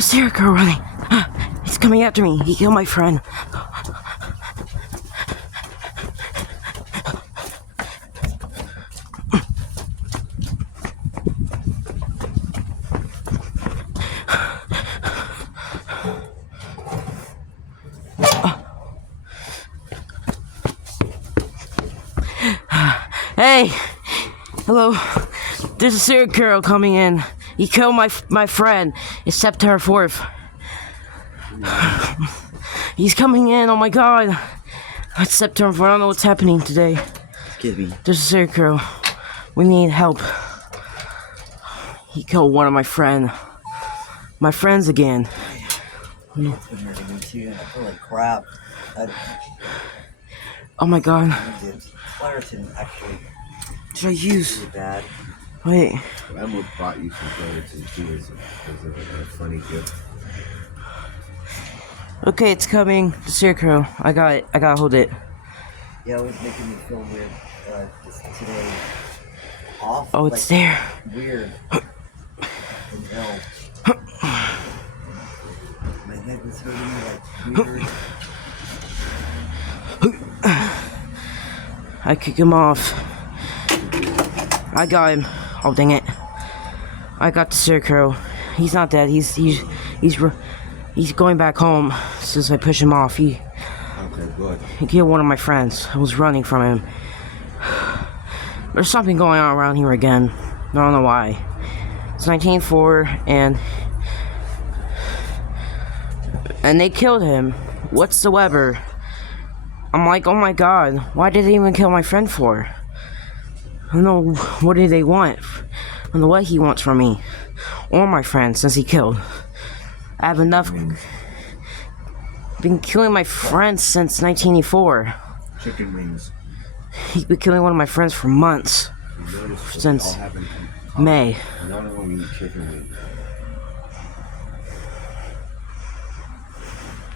Serial killer running. He's coming after me. He killed my friend. Hey! Hello. There's a serial killer coming in. He killed my friend. It's September 4th. He's coming in. Oh my god. It's September 4th. I don't know what's happening today. Excuse me. There's a serial killer. We need help. He killed one of my friends again. It's been hurting me too, and I feel like crap. Oh my god. Claritin actually. Should I use? Really bad. Wait. I almost bought you some Claritin too as a funny gift. Okay, it's coming. The serial killer. I got it. I gotta hold it. Yeah, it was making me feel weird. Just today. Off. Oh, it's there. Weird. And ill. My head was hurting me like weird. I kick him off. I got him. Oh dang it! I got the serial killer. He's not dead. He's going back home since I pushed him off. Okay, good. He killed one of my friends. I was running from him. There's something going on around here again. I don't know why. It's 1904 and they killed him whatsoever. I'm like, oh my god, why did they even kill my friend for? I don't know, what do they want? I don't know what he wants from me. Or my friend, since he killed. I have enough... Been killing my friends since 1984. Chicken wings. He's been killing one of my friends for months. Since May. None of them eat chicken wings.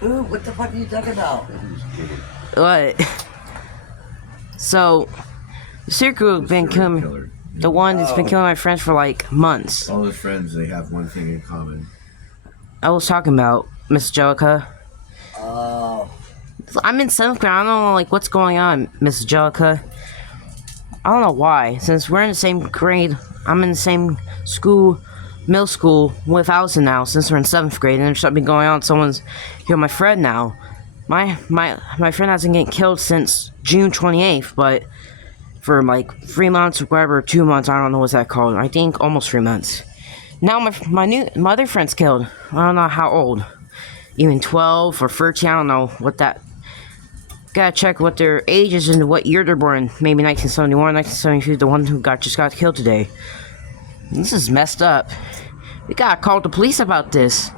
Ooh, what the fuck are you talking about? What? So, the serial killer has been killing the one that's been killing my friends for like months. All his friends, they have one thing in common. I was talking about Miss Jellica. Oh. I'm in 7th grade. I don't know like what's going on, Miss Jellica. I don't know why. Since we're in the same grade, I'm in the same school, middle school with Allison now. Since we're in 7th grade, and there's something going on. Someone's killed my friend now. My friend hasn't getting killed since June 28th, but for like 3 months or whatever, 2 months, I don't know what's that called. I think almost 3 months. Now my other friend's killed. I don't know how old. Even 12 or 13, I don't know what that. Gotta check what their age is and what year they're born. Maybe 1971, 1972, the one who just got killed today. This is messed up. We gotta call the police about this.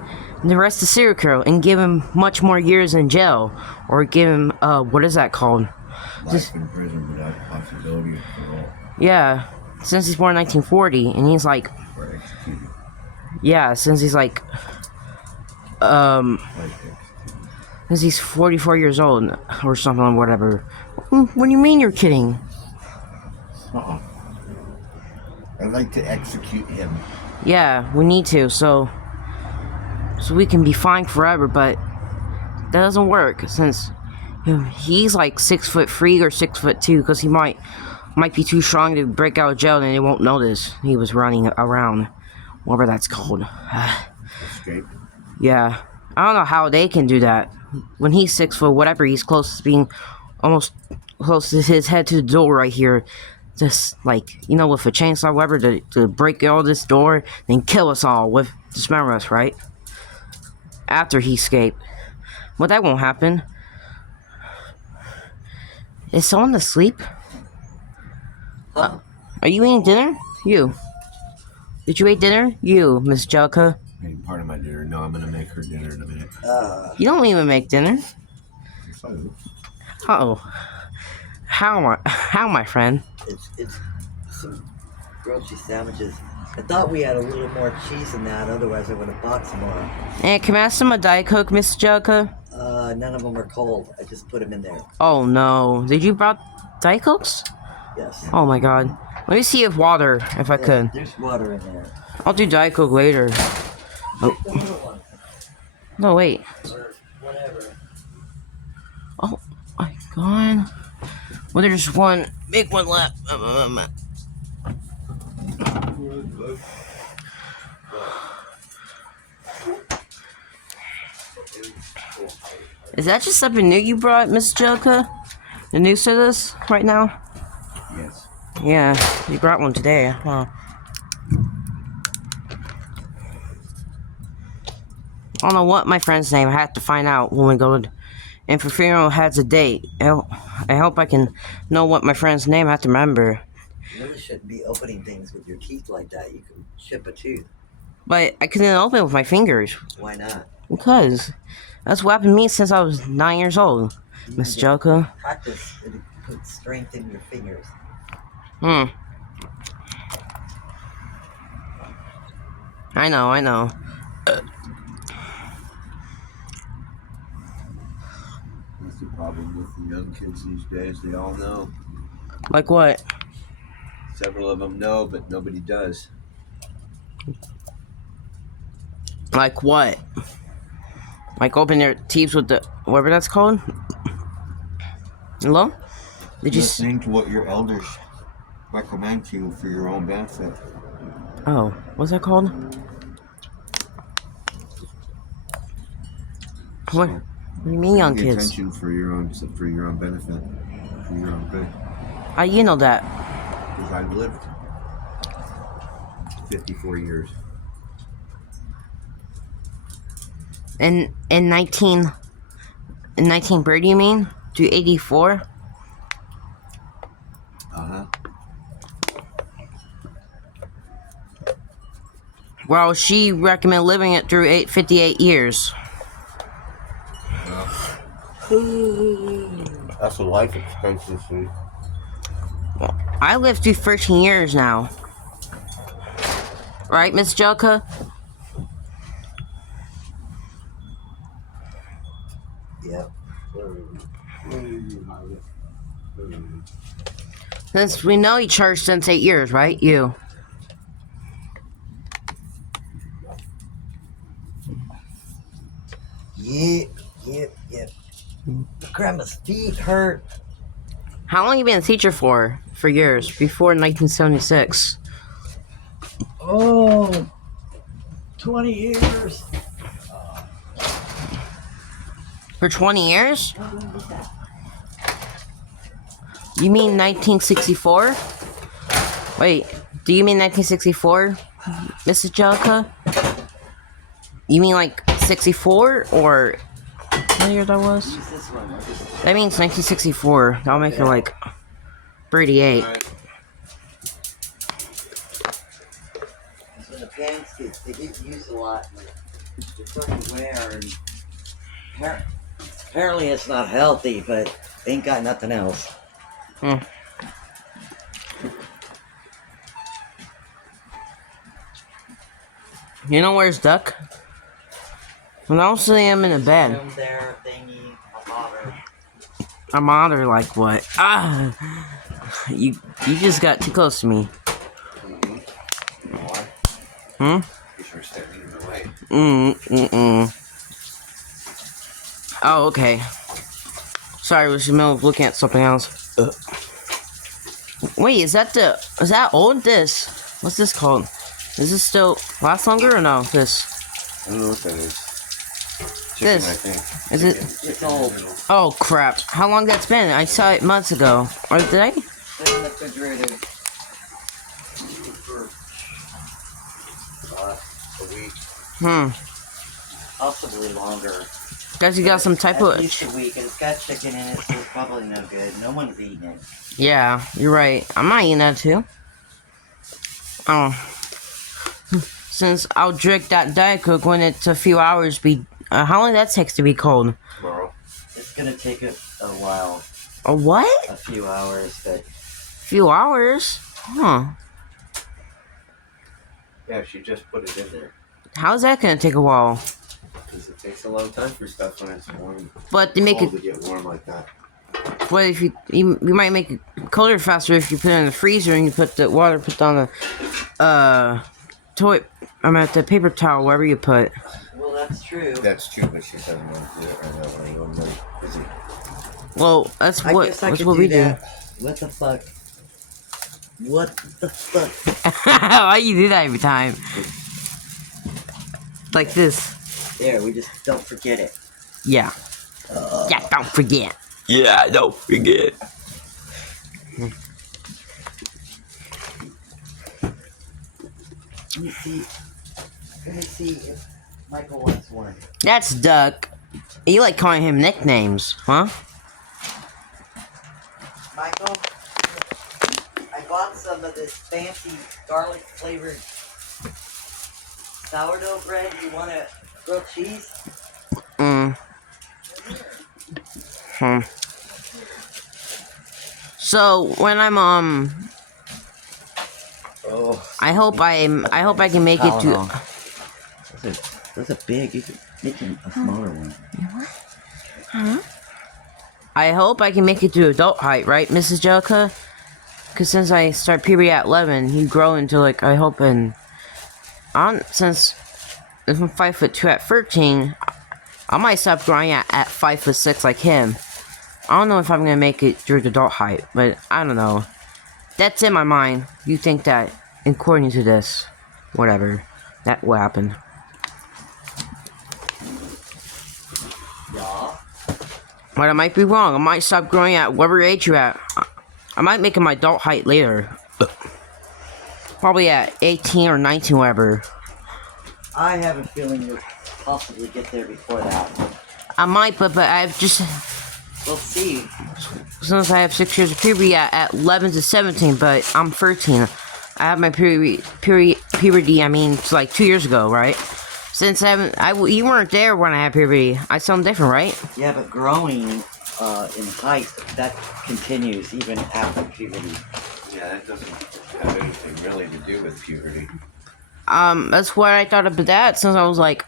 And arrest the serial killer and give him much more years in jail. Or give him, what is that called? Life in prison without possibility of parole. Yeah, since he's born in 1940, and he's like... Or executed. Yeah, since he's like... Since he's 44 years old, or something, or whatever. What do you mean you're kidding? I'd like to execute him. Yeah, we need to, so we can be fine forever, but that doesn't work, since he's like 6'3" or 6'2", because he might be too strong to break out of jail, and they won't notice he was running around, whatever that's called. Escape. Yeah, I don't know how they can do that. When he's 6 foot, whatever, he's close to being almost close to his head to the door right here. Just like, you know, with a chainsaw, whatever, to break all this door, then kill us all with dismember us, right? After he escaped. But that won't happen. Is someone asleep? Are you eating dinner? You. Did you eat dinner? You, Miss Jellica. Any part of my dinner? No, I'm gonna make her dinner in a minute. You don't even make dinner. So, Uh-oh. How, my friend? It's some grocery sandwiches. I thought we had a little more cheese than that, otherwise I would have bought some more. And can I ask some a Diet Coke, Miss Jellica? None of them are cold. I just put them in there. Oh no. Did you brought Diet Cokes? Yes. Oh my god. Let me see if water, if I could. There's water in there. I'll do Diet Coke later. The little one. No, wait. or whatever. Oh my god. Well, there's one big one left. Is that just something new you brought, Miss Jelka? The new to this right now? Yes. Yeah, you brought one today. Huh. I don't know what my friend's name. I have to find out when we go to. And for funeral has a date. I hope I can know what my friend's name. I have to remember. You really shouldn't be opening things with your teeth like that. You could chip a tooth. But I couldn't open it with my fingers. Why not? Because that's what happened to me since I was 9 years old, Miss Jelka. Practice. It puts strength in your fingers. I know. That's the problem with the young kids these days. They all know. Like what? Several of them know, but nobody does. Like what? Like open their teeth with the whatever that's called? Hello? Did you Listening to what your elders recommend to you for your own benefit. Oh, what's that called? What do you mean, young Pay kids? attention for your own benefit, for your own good. How you know that? Because I've lived 54 years. In 19 Brady, you mean? To 84? Uh-huh. Well, she recommended living it through 58 years. That's a life expectancy. I lived through 13 years now. Right, Miss Jelka? Yep. Since we know each other since 8 years, right? You. Yep. Grandma's feet hurt. How long you been a teacher for? For years. Before 1976. Oh, 20 years. For 20 years? You mean 1964? Wait, do you mean 1964, Mrs. Jellica? You mean like 64 or what year that was? Use this one. That means 1964. That'll make it like 38. When the pants they get used a lot. They're starting to wear, and apparently it's not healthy, but they ain't got nothing else. You know where's Duck? When I don't see him in a bed. Room there, thingy, a monitor. A monitor like what? You just got too close to me. You sure standing in the way. Oh, okay. Sorry, I was in the middle of looking at something else. Wait, is that old? What's this called? Is this still last longer or no? This. I don't know what that is. Chicken, This. I think. Is it? It's old. Oh crap! How long that's been? I saw it months ago. Or did I? It's in the refrigerator. For a week. Possibly longer. Guys, you got some type At of. least a week, and it's got chicken in it, so it's probably no good. No one's eating it. Yeah, you're right. I'm not eating that too. Oh. Since I'll drink that Diet Coke when it's a few hours. How long that takes to be cold? Tomorrow. It's gonna take a while. A what? A few hours, but Few hours? Huh. Yeah, she just put it in there. How's that gonna take a while? Because it takes a long time for stuff when it's warm. But to make Cold it. to get warm like that. What if you might make it colder faster if you put it in the freezer and you put the water on the toilet. I'm at the paper towel, wherever you put. well, that's true. That's true, but she doesn't want to do it right now. I don't know. Is it? Well, that's I what guess I that's could what we do do. that. What the fuck? What the fuck? Why you do that every time? Like this. There, we just don't forget it. Yeah. Yeah, don't forget. Yeah, don't forget. Let me see. Let me see if Michael wants one. That's Duck. You like calling him nicknames, huh? Michael, I bought some of this fancy garlic flavored sourdough bread. You want a grilled cheese? So when I'm Oh. I hope I can make it to. Those are big. You could make a smaller one. I hope I can make it to adult height, right, Mrs. Jellica? Because since I start puberty at 11, you grow into like I hope since if I'm 5'2" at 13, I might stop growing at 5'6" like him. I don't know if I'm gonna make it through the adult height, but I don't know. That's in my mind. You think that according to this, whatever, that will happen. Yeah. But I might be wrong. I might stop growing at whatever age you're at. I might make it my adult height later. Probably at 18 or 19, whatever. I have a feeling you'll possibly get there before that. I might, but I've just... We'll see. Since I have 6 years of puberty at 11 to 17, but I'm 13. I have my puberty, I mean, it's like 2 years ago, right? Since you weren't there when I had puberty. I sound different, right? Yeah, but growing in height, that continues even after puberty. Yeah, that doesn't have anything really to do with puberty. That's what I thought of that since I was like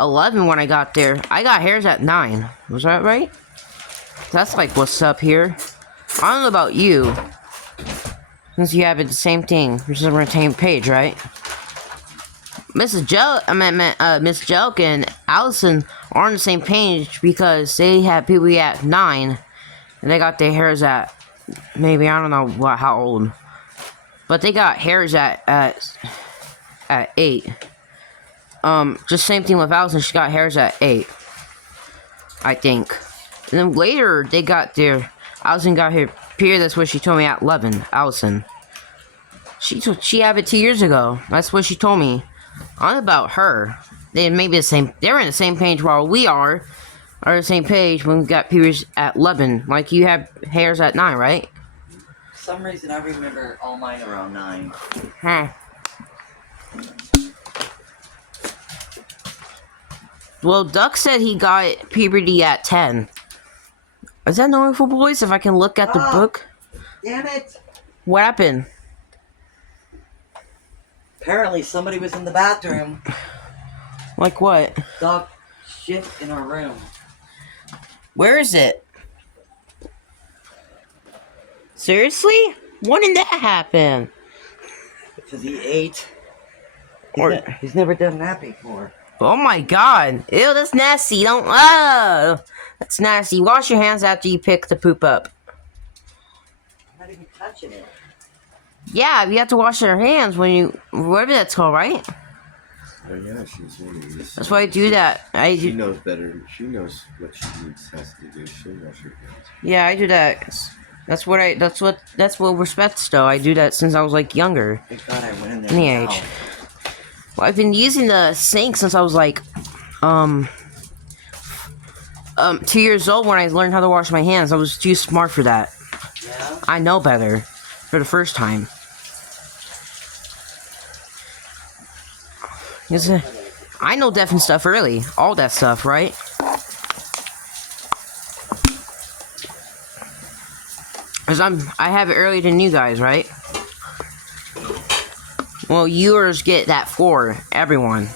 11 when I got there. I got hairs at 9. Was that right? That's like what's up here. I don't know about you. Since you have it the same thing. Which is on the same page, right? Miss Jellica and Allison are on the same page because they had puberty at 9. And they got their hairs at maybe, I don't know how old. But they got hairs at 8. Just same thing with Allison, she got hairs at 8. I think. And then later, they got Allison got her period, that's what she told me at 11, Allison. She had it 2 years ago. That's what she told me. On about her. They were in the same page while we are the same page when we got periods at 11. Like you have hairs at 9, right? For some reason, I remember all mine around 9. Huh. Well, Duck said he got puberty at 10. Is that normal for boys? If I can look at the book? Damn it! What happened? Apparently, somebody was in the bathroom. Like what? Dog shit in our room. Where is it? Seriously? When did that happen? Because he ate. Or- He's never done that before. Oh my god. Ew, that's nasty. Don't. Oh! That's nasty. Wash your hands after you pick the poop up. I'm not even touching it. Yeah, you have to wash your hands when you. Whatever that's called, right? Oh yeah, she's one of these. That's why I do that. She knows better. She knows what she has to do. She'll wash her hands. Yeah, I do that. That's what respects though. I do that since I was like younger. Thank God I went in there. Any now. age. Well, I've been using the sink since I was like 2 years old when I learned how to wash my hands. I was too smart for that. Yeah? I know better for the first time. I know deaf and stuff early. All that stuff, right? Because I have it earlier than you guys, right? Well, yours get that for everyone.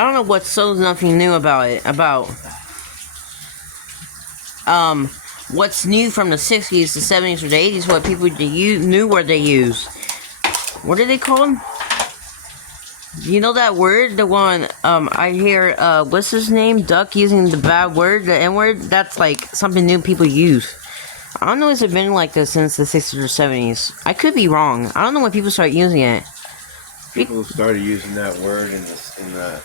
I don't know what's so nothing new about it. What's new from the 60s, the 70s, or the 80s, what people knew what they use. What do they call them? You know that word? The one, I hear, what's his name? Duck using the bad word, the N-word? That's like something new people use. I don't know if it's been like this since the 60s or 70s. I could be wrong. I don't know when people start using it. People started using that word in the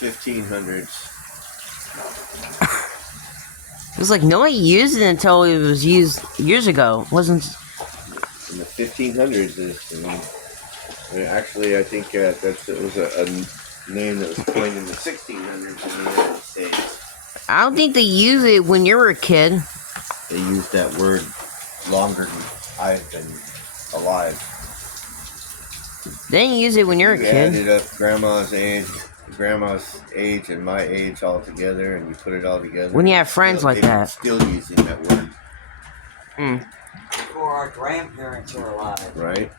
1500s. It was like nobody used it until it was used years ago. It wasn't In the 1500s, actually, I think it was a name that was coined in the 1600s in the United States. I don't think they use it when you were a kid. They used that word longer than I've been alive. They didn't use it when you were a kid. Added up grandma's age and my age all together, and you put it all together. When you have friends like that. Still using that word. Before our grandparents were alive. Right?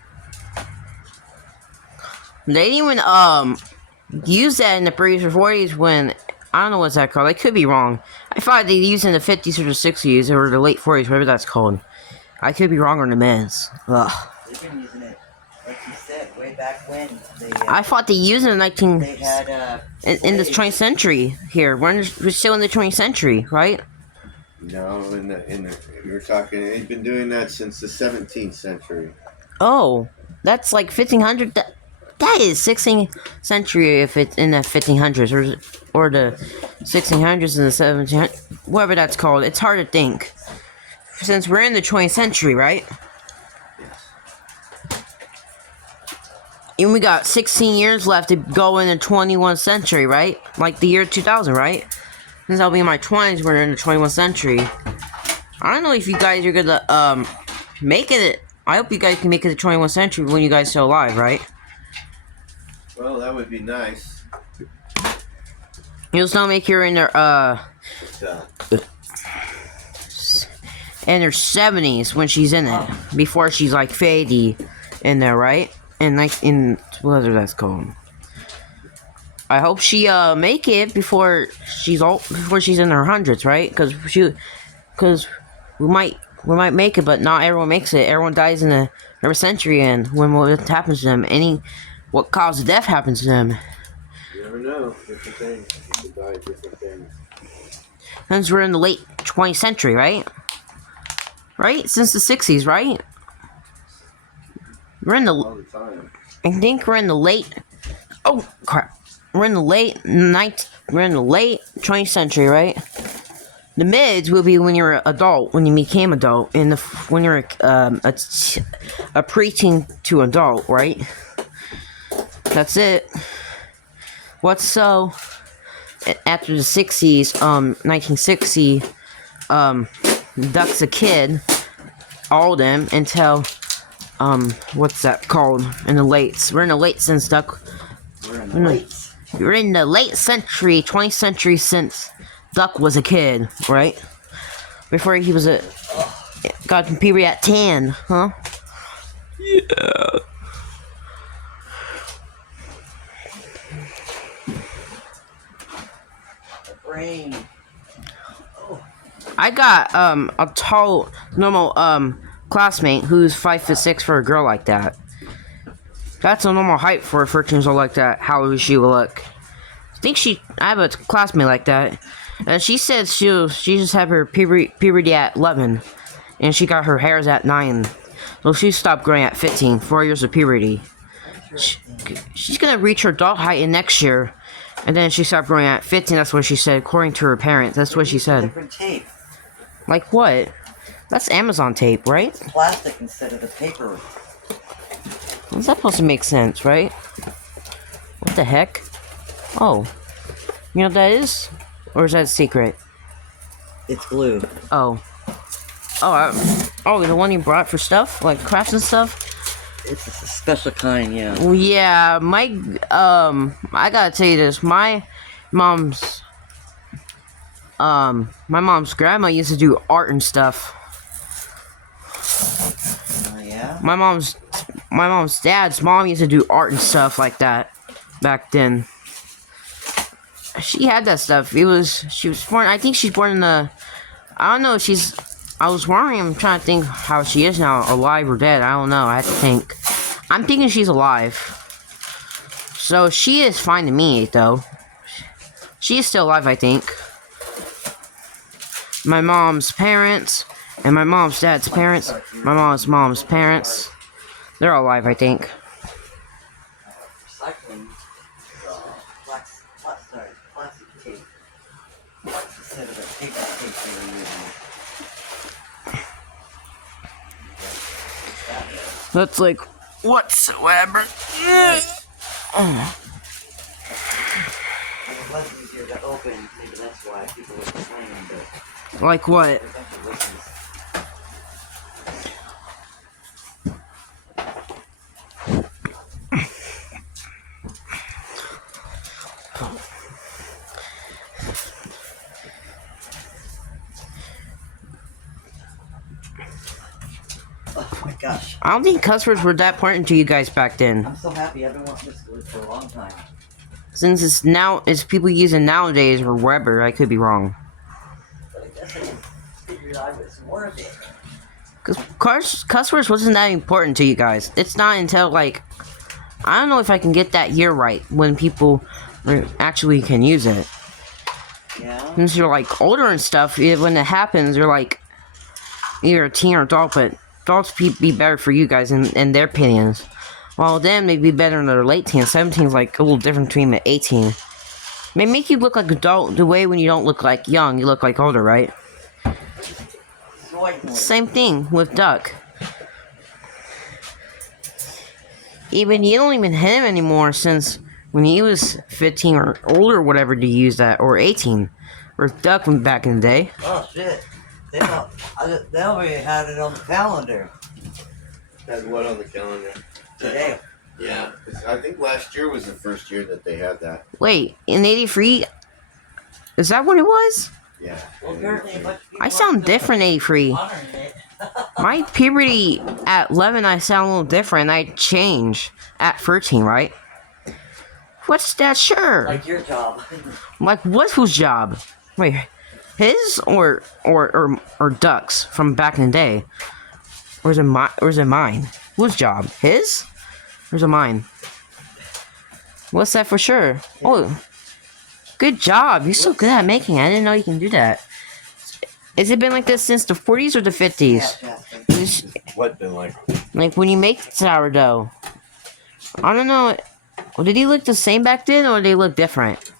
They didn't even use that in the 30s or 40s when, I don't know what's that called. I could be wrong. I thought they used it in the 50s or the 60s or the late 40s, whatever that's called. I could be wrong on the men's. Ugh. They've been using it, like you said, way back when. I thought they used it in They had in the 20th century here. We're still in the 20th century, right? No, you're talking. They've been doing that since the 17th century. Oh, that's like 1500. That is 16th century if it's in the 1500s or the 1600s and the 1700s, whatever that's called. It's hard to think. Since we're in the 20th century, right? And we got 16 years left to go in the 21st century, right? Like the year 2000, right? Since I'll be in my 20s, we're in the 21st century. I don't know if you guys are gonna make it. I hope you guys can make it the 21st century when you guys still alive, right? Well, that would be nice. You'll still make her in their in her 70s when she's in it, before she's like 50 in there, right? And like in whatever that's called. I hope she make it before she's in her hundreds, right? Because we might make it, but not everyone makes it. Everyone dies in every century, and when what happens to them, what cause of death happens to them. You never know. Different things. People die of different things. Since we're in the late 20th century, right? Right? Since the 60s, right? We're in All the time. I think we're in the late. Oh crap! We're in the late 20th century, right? The mids will be when you're an adult, when you became adult, and when you're a preteen to adult, right? That's it. What's so? After the 60s, 1960, Duck's a kid, all of them until what's that called? In the lates. We're in the late since Duck. We're in the late century, 20th century since Duck was a kid, right? Before he was got puberty at 10, huh? Yeah. brain. I got a tall normal classmate who's 5'6" for a girl like that. That's a normal height for a 13-year-old like that. How she will look. I have a classmate like that. And she said she just had her puberty at 11. And she got her hairs at 9. So she stopped growing at 15. 4 years of puberty. She's gonna reach her adult height in next year. And then she stopped growing at 15. That's what she said, according to her parents. That's what she said. Different tape. Like what? That's Amazon tape, right? Plastic instead of the paper. What's that supposed to make sense, right? What the heck? Oh. You know what that is? Or is that a secret? It's glue. Oh. Oh, the one you brought for stuff? Like crafts and stuff? It's a special kind, yeah. Well, yeah, I gotta tell you this. My mom's grandma used to do art and stuff. Yeah? My mom's dad's mom used to do art and stuff like that back then. she had that stuff. She was born. I think she's born in the. I don't know. I was wondering. I'm trying to think how she is now, alive or dead. I don't know. I have to think. I'm thinking she's alive. So she is fine to me, though. She is still alive, I think. My mom's parents and my mom's dad's parents. My mom's parents. They're all alive, I think. Recycling plastic tape. Instead of a paper tape they were using. That's like whatsoever. It was easier to open, maybe that's why people were complaining, but Like what? there's actually listeners. Oh my gosh. I don't think cuss words were that important to you guys back then. I'm so happy I've been wanting this word for a long time. Since it's people use it nowadays or wherever, I could be wrong. But I guess I figured I was worth it. Because cuss words wasn't that important to you guys. It's not until, like, I don't know if I can get that year right when people actually can use it. Yeah? Since you're, like, older and stuff, when it happens, you're, like, either a teen or adult, but adults be better for you guys in their opinions. While then, they'd be better in their late teens. 17 is, like, a little different between the 18. They make you look like adult the way when you don't look like young, you look like older, right? Same thing with Duck. Even you don't even hit him anymore since when he was 15 or older or whatever to use that, or 18. Or Duck from back in the day. Oh shit. They already had it on the calendar Had what on the calendar? today. Yeah, 'cause I think last year was the first year that they had that. Wait, in 83? Is that what it was? Yeah. Well, apparently a bunch of people I sound are still different, 83. honoring it. My puberty at 11, I sound a little different. I change at 13, right? What's that? Sure. Like your job. Like whose job? Wait, his or Duck's from back in the day? Or is it mine? Whose job? His? Or is it mine? What's that for sure? Oh, good job. You're so good at making it. I didn't know you can do that. Has it been like this since the 40s or the 50s? What been like? Like when you make sourdough. I don't know. Did he look the same back then or did they look different?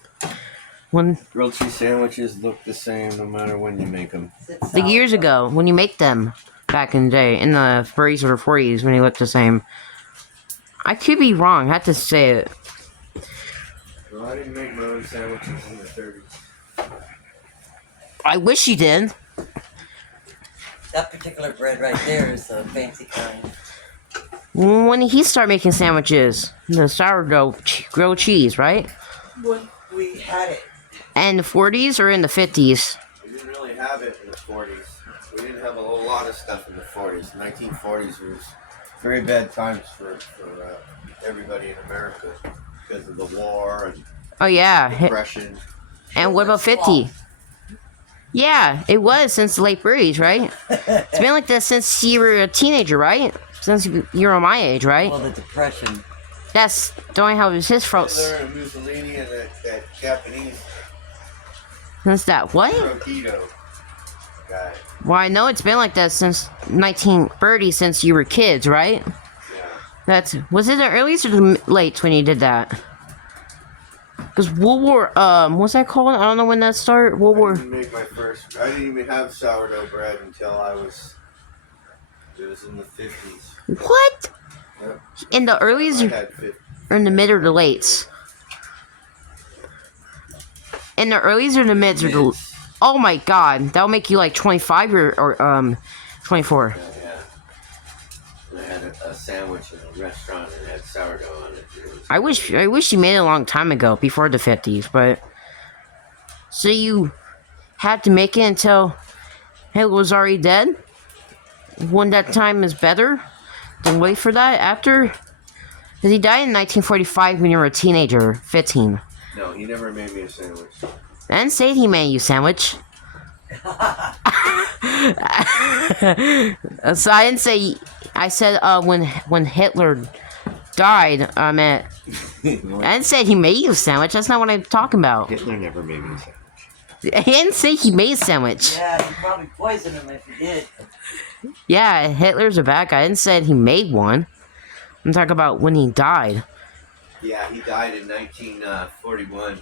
When Grilled cheese sandwiches look the same no matter when you make them. the years ago, when you make them back in the day, in the 30s or the 40s, when they looked the same. I could be wrong. I have to say it. Well, I didn't make my own sandwiches in the 30s. I wish you did. That particular bread right there is a fancy kind. When did he start making sandwiches? The sourdough grilled cheese, right? When we had it. And the 40s or in the 50s? We didn't really have it in the 40s. We didn't have a whole lot of stuff in the 40s. 1940s was very bad times for everybody in America because of the war and Oh yeah. depression. And what about 50? Yeah, it was since the late 30s, right? It's been like that since you were a teenager, right? Since you were my age, right? Well, the depression. That's the only how it was his fault. Hitler and Mussolini and that Japanese Since that, what? Hirohito guy. Well, I know it's been like that since 1930, since you were kids, right? Yeah. Was it the earliest or the late when you did that? Because World War, what's that called? I don't know when that started. World I War. didn't even have sourdough bread until it was in the 50s. What? Yep. In the earliest I had 50. or in the mid or the lates? In the earliest or the mids or the... Mids. Oh my god, that'll make you like 25 or 24. Yeah. I had a sandwich in a restaurant and it had sourdough on it. I wish you made it a long time ago, before the 50s, but... So you had to make it until Hitler was already dead? When that time is better? Then wait for that after? Because he died in 1945 when you were a teenager, 15. No, he never made me a sandwich. I didn't say he made you a sandwich. So I didn't say. I said when Hitler died. I didn't say he made you a sandwich. That's not what I'm talking about. Hitler never made me a sandwich. I didn't say he made a sandwich. Yeah, you probably poisoned him if you did. Yeah, Hitler's a bad guy. I didn't say he made one. I'm talking about when he died. Yeah, he died in 1941.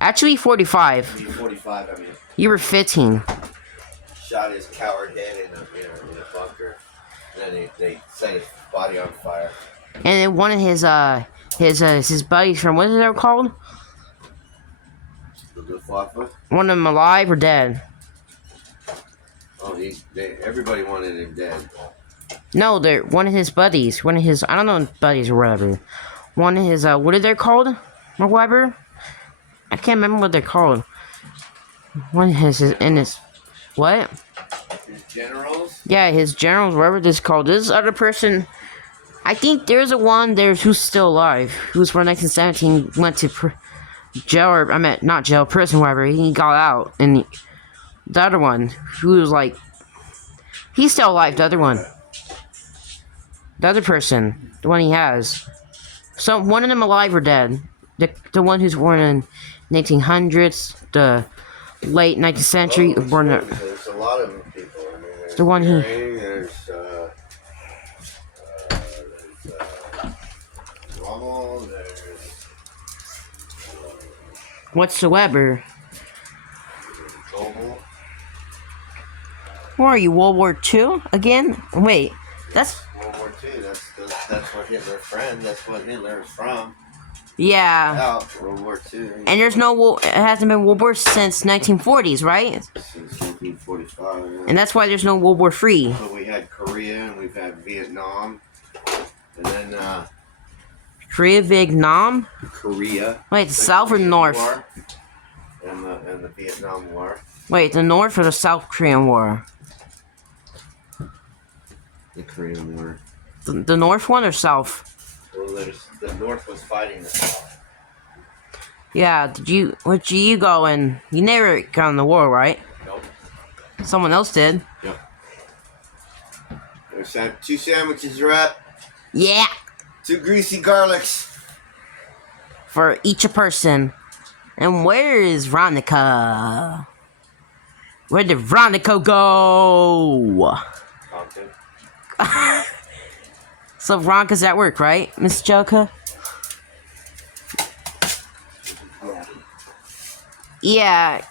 Actually, 45. 1945, I mean. You were 15. Shot his coward head in a bunker. And then they set his body on fire. And then one of his buddies from, what is it called? The Luftwaffe? One of them alive or dead? Oh, everybody wanted him dead. No, they're one of his buddies. One of his, I don't know, buddies or whatever. One of his, what are they called? Or whatever? I can't remember what they're called. One of his, in his, what? His generals? Yeah, his generals, whatever this is called. This other person, I think there's a one there who's still alive. Who's from 1917, went to jail, or, not jail, prison, whatever. He got out. And the other one, who was like, he's still alive, the other one. The other person, the one he has. So, one of them alive or dead. The one who's born in 1900s, the late 19th century, born in... There's a lot of people. I mean, there's The one Goering, there's Rommel, there's whatsoever. Goebel. Who are you, World War II? Again? Wait, that's... World War II, that's what Hitler's friend, that's what Hitler is from. Yeah. Out World War II. And there's no... It hasn't been World War since 1940s, right? Since 1945, yeah. And that's why there's no World War III. So we had Korea and we've had Vietnam. And then, Korea, Vietnam? Korea. Wait, the South or North? War, and the Vietnam War. Wait, the North or the South Korean War? The Korean War. The North one or South? Well, the North was fighting the South. Yeah, where'd you go and... You never got in the war, right? Nope. Someone else did. Yep. There's 2 sandwiches are up. Yeah! 2 greasy garlics. For each a person. And where is Veronica? Where did Veronica go? Compton. So Veronica's at work, right, Miss Joker? Yeah. Yeah.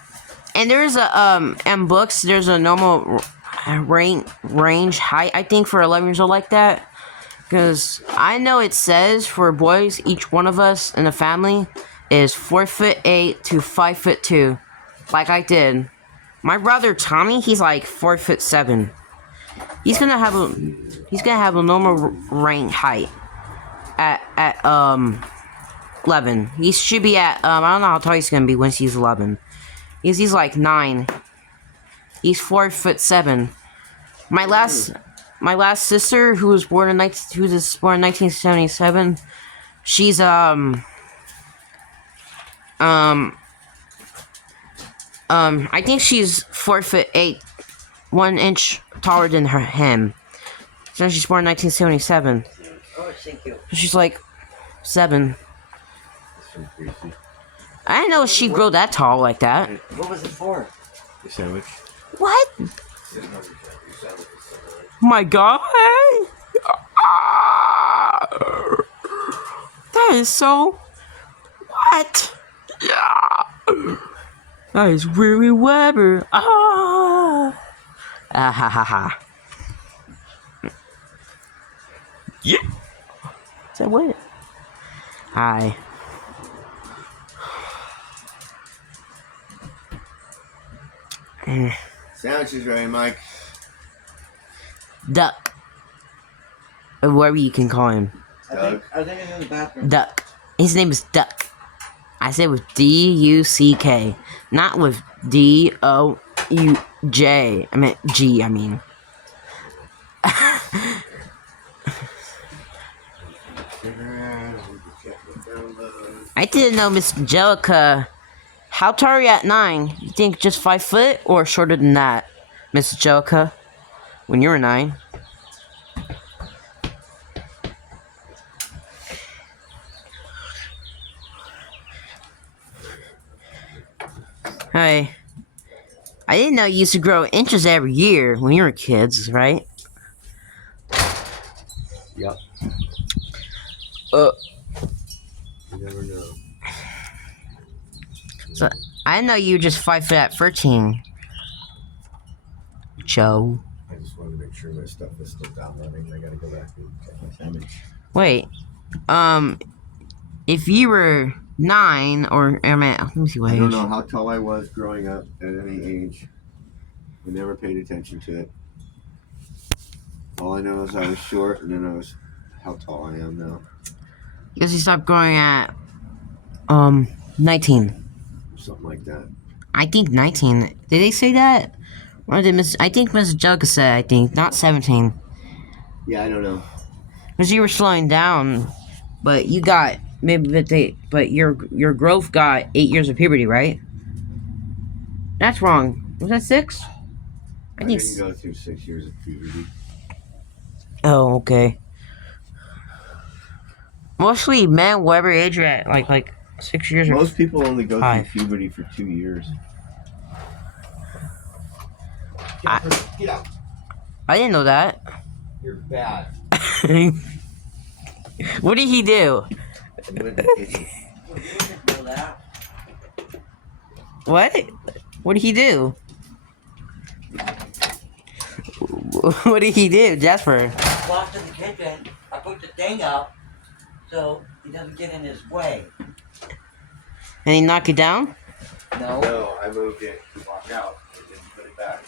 And there's a in books there's a normal range height, I think, for 11 years old like that. Because I know it says for boys, each one of us in the family is 4'8" to 5'2", like I did. My brother Tommy, he's like 4'7". He's gonna have a normal rank height at 11. He should be at I don't know how tall he's gonna be once he's 11. He's like 9. He's 4'7". My last sister, who was born in 1977, she's I think she's 4'8", 1 inch taller than him. So she's born in 1977. Oh, thank you. So she's like 7. Some greasy. I didn't know she'd grow that tall like that. What was it for? The sandwich. What? My God! That is so. What? That is Riri Weber. Ah ha ha ha. Yeah. Say what? Hi. Sandwiches ready, Mike. Duck. Or whatever you can call him. I think he's in the bathroom. Duck. His name is Duck. I said with D-U-C-K. Not with D-O-U-J. I meant G, I mean. I didn't know Miss Angelica. How tall are you at 9? You think just 5 foot or shorter than that, Miss Angelica? When you were 9? Hey. I didn't know you used to grow inches every year when you were kids, right? Yep. Uh, You never know. so I didn't know you were just 5 foot at 13. Joe. I just wanted to make sure my stuff is still downloading. I gotta go back and check my damage. Wait. If you were 9 or let me see what I age. don't know how tall I was growing up at any age. I never paid attention to it. All I know is I was short, and then I was how tall I am now. Because you stopped growing at 19. Something like that. I think 19. Did they say that? Or did I think Miss Jugga said, I think, not 17. Yeah, I don't know. Because you were slowing down, but you got but your growth got 8 years of puberty, right? That's wrong. Was that 6? I didn't go through 6 years of puberty. Oh, okay. Mostly men, whatever age you're at, like 6 years. Most people only go 5. through puberty for 2 years. Get out. I didn't know that. You're bad. What did he do? What? What did he do? What did he do, Jasper? Walked in the kitchen. I put the thing up so he doesn't get in his way. And he knocked it down? No. No, I moved it to walk out and didn't put it back.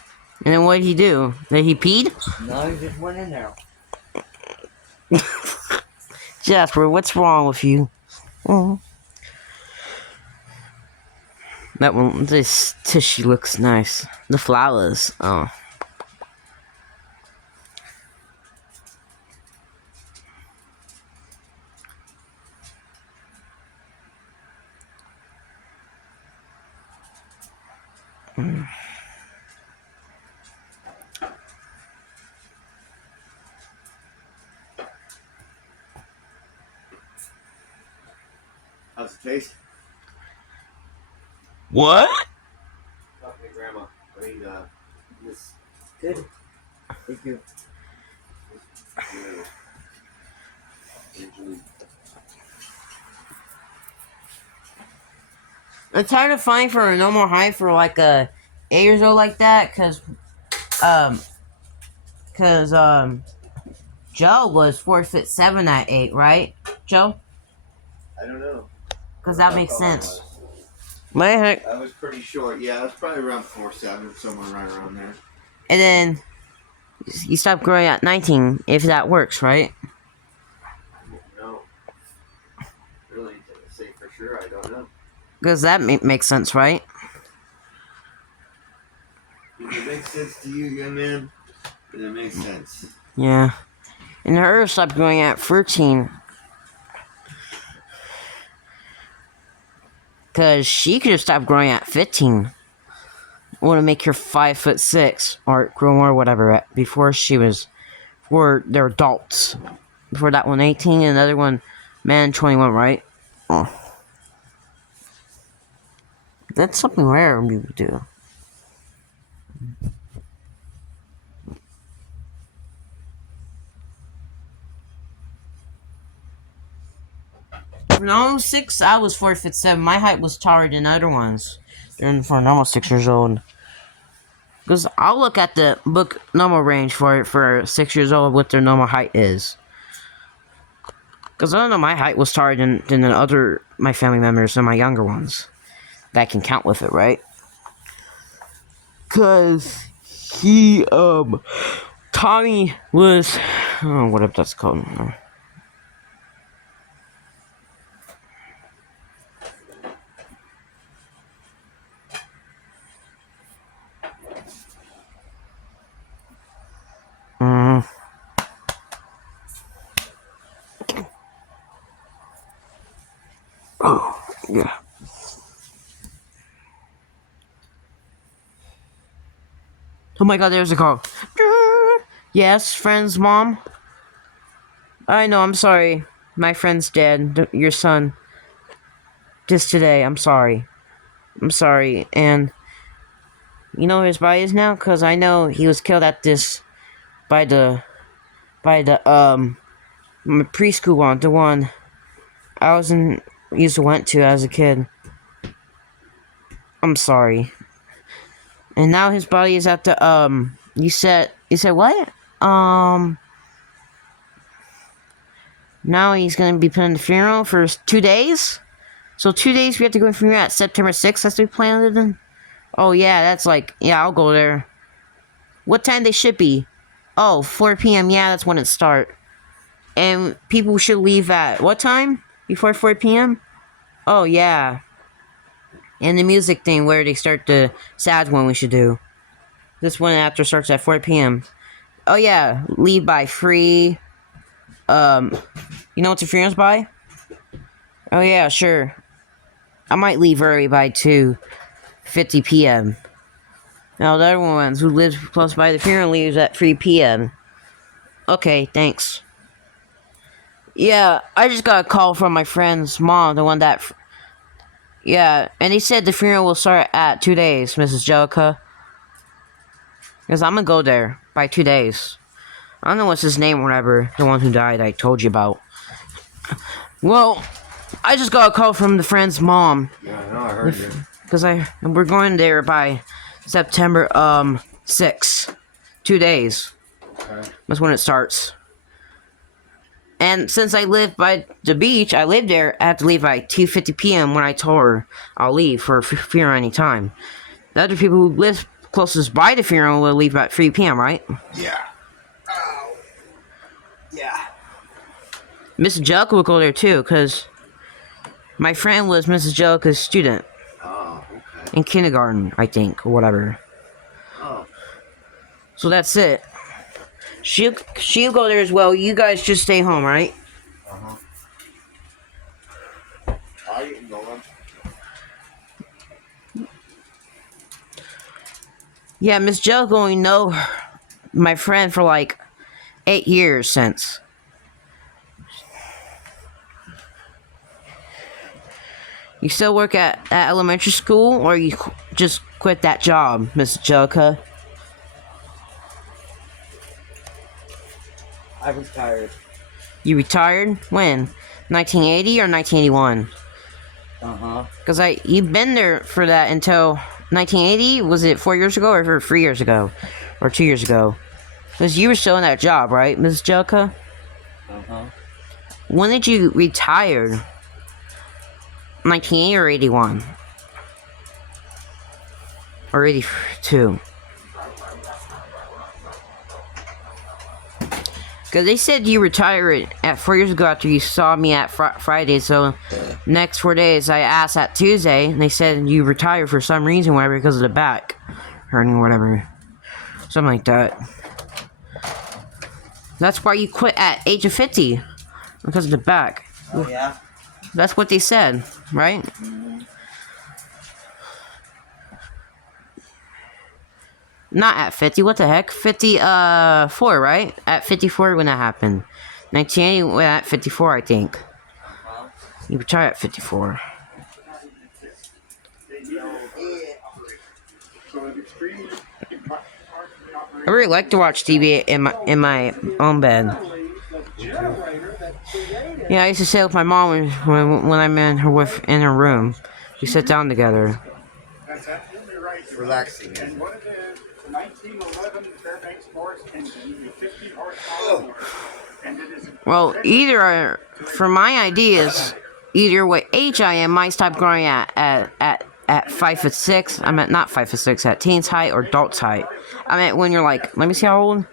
And then what did he do? Did he peed? No, he just went in there. Jasper, what's wrong with you? Oh. That one, this tissue looks nice. The flowers, oh. How's it taste? What? Talk to my grandma. I mean, this. Good. Thank you. It's hard to find for a normal height for like a 8 years old like that, cause Joe was 4'7" at 8, right, Joe? I don't know. Cause that makes sense. My heck. I was pretty short. Yeah, I was probably around 4'7", somewhere right around there. And then you stop growing at 19, if that works, right? No. Really, to say for sure, I don't know. Because that makes sense, right? If it makes sense to you, young man, then it makes sense. Yeah. And her stopped growing at 13. Because she could have stopped growing at 15. Want to make her 5'6" or grow more, whatever. Before they're adults. Before that one 18 and another one, man, 21, right? Oh. That's something rare when people do. For normal 6, I was 4'7". My height was taller than other ones. For normal 6 years old. Because I'll look at the book normal range for 6 years old, what their normal height is. Because I don't know, my height was taller than the my family members and my younger ones. That can count with it, right? Because Tommy was, oh, whatever that's called. Oh, yeah. Oh my god, there's a call. Yes, friend's mom? I know, I'm sorry. My friend's dead. Your son. Just today, I'm sorry. I'm sorry. And you know where his body is now? Because I know he was killed at this by the preschool one, the one I used to went to as a kid. I'm sorry. And now his body is at the you said what? Now he's gonna be put in the funeral for 2 days? So 2 days we have to go to the funeral at September 6th, that's what we planned it in? Oh yeah, that's like, yeah, I'll go there. What time they should be? Oh, 4 p.m. Yeah, that's when it start. And people should leave at what time? Before 4 p.m.? Oh yeah. And the music thing where they start the sad one we should do. This one after starts at 4 p.m. Oh yeah, leave by 3. You know what the funeral's by? Oh yeah, sure. I might leave early by 2:50 p.m. Now the other ones who lives close by the funeral leaves at 3 p.m. Okay, thanks. Yeah, I just got a call from my friend's mom, the one that... Yeah, and he said the funeral will start at 2 days, Mrs. Jellica. Because I'm gonna go there by 2 days. I don't know what's his name or whatever, the one who died I told you about. Well, I just got a call from the friend's mom. Yeah, I know, I heard you. Because we're going there by September 6th. 2 days. Okay. That's when it starts. And since I live by the beach, I live there, I have to leave by 2:50 p.m. when I told her I'll leave for a funeral anytime. The other people who live closest by the funeral will leave at 3 p.m., right? Yeah. Oh. Yeah. Mrs. Jellica will go there too, because my friend was Mrs. Jellica's student. Oh, okay. In kindergarten, I think, or whatever. Oh. So that's it. She'll go there as well. You guys just stay home, right? Uh-huh. I can go on. Yeah, Miss Jellica only know my friend for like 8 years since. You still work at elementary school, or you just quit that job, Miss Jellica? I retired. You retired? When? 1980 or 1981? Uh-huh. Because you've been there for that until 1980? Was it 4 years ago or 3 years ago? Or 2 years ago? Because you were still in that job, right, Miss Jellica? Uh-huh. When did you retire? 1980 or 81? Or 82? Because they said you retired at 4 years ago after you saw me at Friday, so next 4 days I asked at Tuesday, and they said you retired for some reason, whatever, because of the back hurting or whatever. Something like that. That's why you quit at age of 50, because of the back. Oh, yeah? That's what they said, right? Mm-hmm. Not at 50, what the heck? 54, right? At 54 when that happened. 1980 at 54, I think. Uh-huh. You retired at 54. I really like to watch TV in my own bed. Yeah, I used to stay with my mom when I'm in her room. We sit down together. Relaxing. Well, either for my ideas, either what age I am, might stop growing at 5'6". I meant not 5'6", at teen's height or adult's height. I meant when you're like, let me see how old.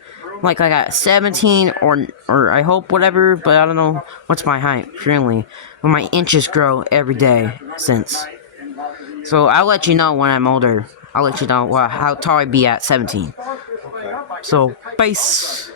Like I got 17 or I hope whatever, but I don't know what's my height currently. When my inches grow every day since. So I'll let you know when I'm older. I'll let you know how tall I'd be at 17. So, peace.